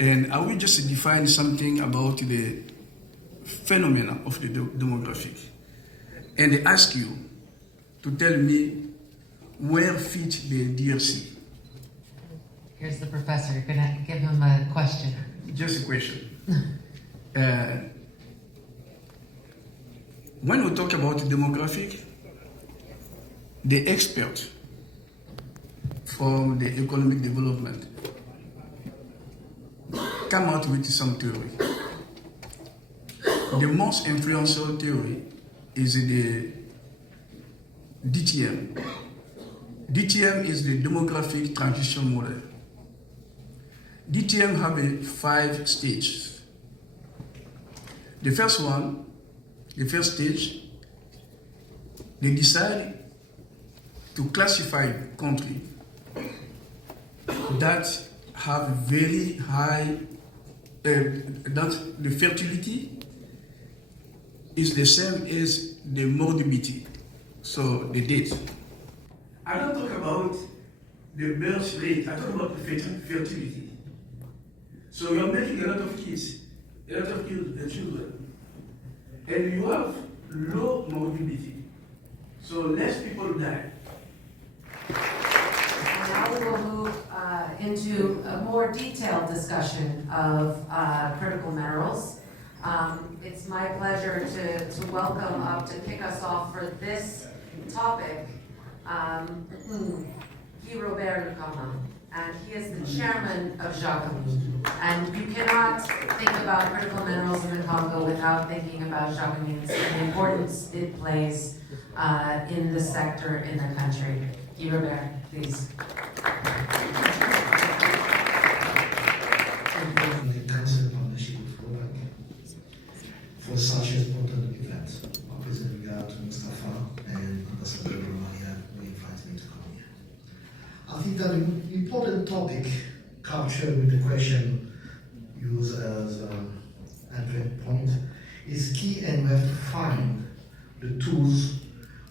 And I will just define something about the phenomena of the demographic and ask you to tell me where fit the DRC. Here's the professor. You're going to give him a question. Just a question. When we talk about demographic, the expert from the economic development come out with some theory. The most influential theory is the DTM. DTM is the demographic transition model. DTM have 5 stages. The first stage, they decide to classify country that have very high, that the fertility is the same as the morbidity, so the death. I don't talk about the birth rate, I talk about the fertility. So you're making a lot of kids, children, and you have low morbidity, so less people die. Now we will move into a more detailed discussion of critical minerals. It's my pleasure to welcome up to kick us off for this topic, Guy Robert Lukama, and he is the chairman of Jacquemin. And you cannot think about critical minerals in the Congo without thinking about Jacquemin and the importance it plays in the sector in the country. Guy Robert, please. For such an important event. My present regard to Mustafa and Ambassador Romania who invited me to come here. I think that an important topic captured with the question used as an entry point is key, and we have to find the tools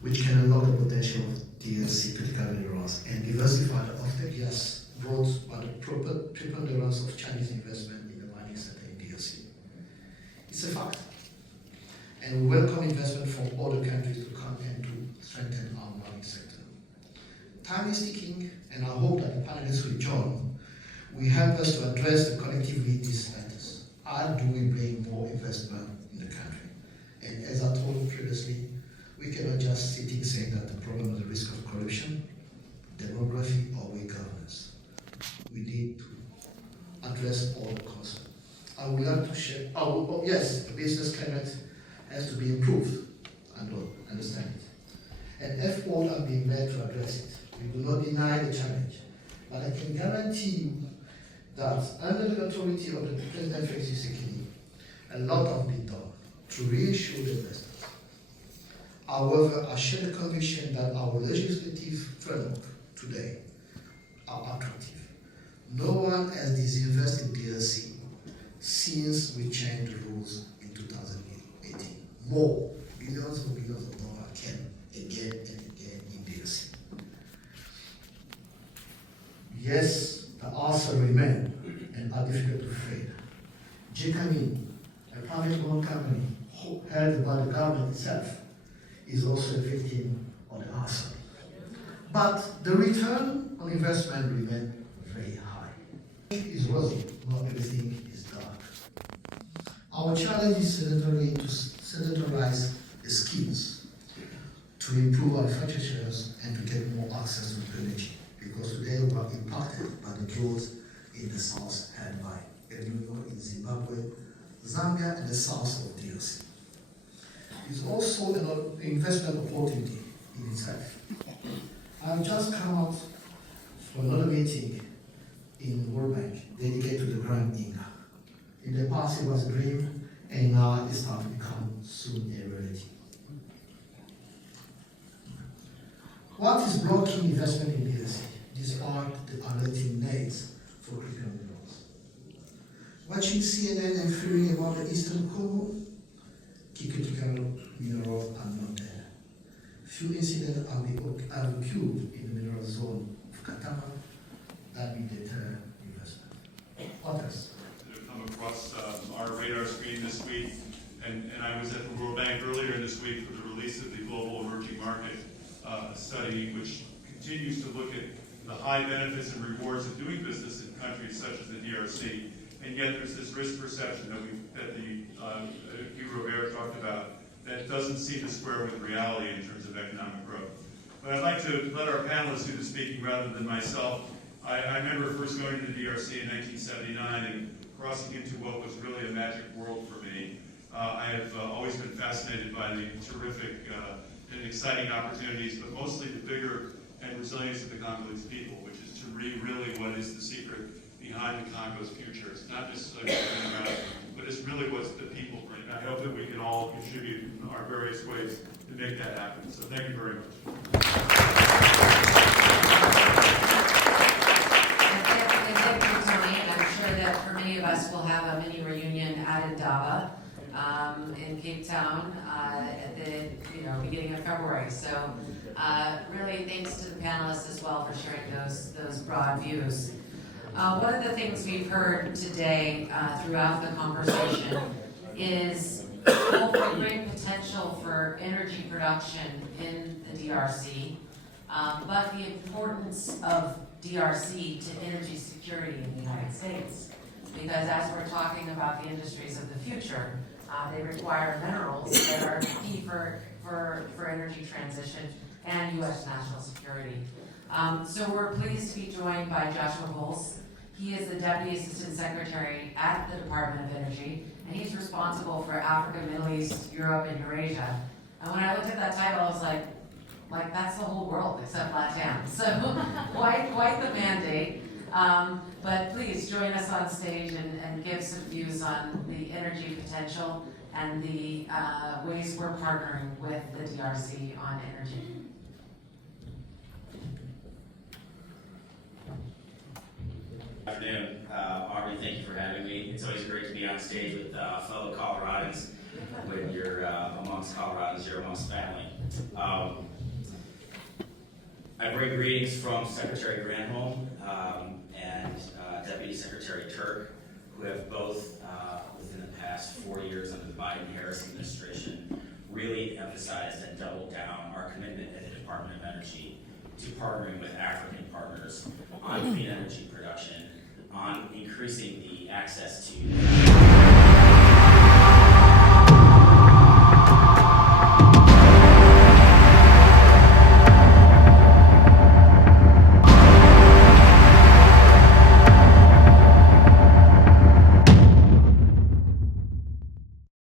which can unlock the potential of DRC critical minerals and diversify the offtake gas brought by the preponderance of Chinese investment in the mining sector in DRC. It's a fact. And we welcome investment from other countries to come and to strengthen our mining sector. Time is ticking, and I hope that the panelists will join. We help us to address the collectively these matters. How do we bring more investment in the country? And as I told previously, we cannot just sitting saying that the problem is the risk of corruption, demography, or weak governance. We need to address all the costs. I would like to share, yes, the business climate has to be improved, and understand it. And efforts are being made to address it. We will not deny the challenge, but I can guarantee you that under the authority of the President Felix Tshisekedi, a lot has been done to reassure the investors. However, I share the conviction that our legislative framework today are attractive. No one has disinvested in DRC since we changed the rules in 2018. More, billions and billions of dollars came again and again in DRC. Yes, the answer remain and are difficult to fade. Jacquemin, a private-owned company held by the government itself, is also a victim of the answer. But the return on investment remains very high. It's rosy, not everything is dark. Our challenge is to centralize the skills, to improve our infrastructures and to get more access to energy. Because today we are impacted by the drought in the south held by El Nino in Zimbabwe, Zambia, and the south of DRC. It's also an investment opportunity in itself. I've just come out from another meeting in World Bank dedicated to the Grand Inga. In the past it was a dream, and now it's starting to become soon a reality. What is blocking investment in DRC, despite the alerting needs for critical minerals? Watching CNN and hearing about the Eastern Congo, key critical minerals are not there. Few incidents are occurred in the mineral zone of Katama that will deter investment. Others, across our radar screen this week. And I was at the World Bank earlier this week for the release of the Global Emerging Market study, which continues to look at the high benefits and rewards of doing business in countries such as the DRC. And yet there's this risk perception that Guy Robert talked about that doesn't seem to square with reality in terms of economic growth. But I'd like to let our panelists do the speaking rather than myself. I remember first going to the DRC in 1979 and crossing into what was really a magic world for me. I have always been fascinated by the terrific and exciting opportunities, but mostly the vigor and resilience of the Congolese people, which is to read really what is the secret behind the Congo's future. It's not just about it, but it's really what's the people bring. I hope that we can all contribute in our various ways to make that happen. So thank you very much. Thank you, Tony, and I'm sure that for many of us we'll have a mini reunion at Indaba in Cape Town at the beginning of February. So really thanks to the panelists as well for sharing those broad views. One of the things we've heard today throughout the conversation is both the great potential for energy production in the DRC, but the importance of DRC to energy security in the United States. Because as we're talking about the industries of the future, they require minerals that are key for energy transition and U.S. national security. So we're pleased to be joined by Joshua Hulse. He is the Deputy Assistant Secretary at the Department of Energy, and he's responsible for Africa, Middle East, Europe, and Eurasia. And when I looked at that title, I was like that's the whole world except LATAM. So quite the mandate. But please join us on stage and give some views on the energy potential and the ways we're partnering with the DRC on energy. Good afternoon. Aubrey, thank you for having me. It's always great to be on stage with fellow Coloradans. When you're amongst Coloradans, you're amongst family. I bring greetings from Secretary Granholm and Deputy Secretary Turk, who have both, within the past 4 years under the Biden-Harris administration, really emphasized and doubled down our commitment at the Department of Energy to partnering with African partners on clean energy production, on increasing the access to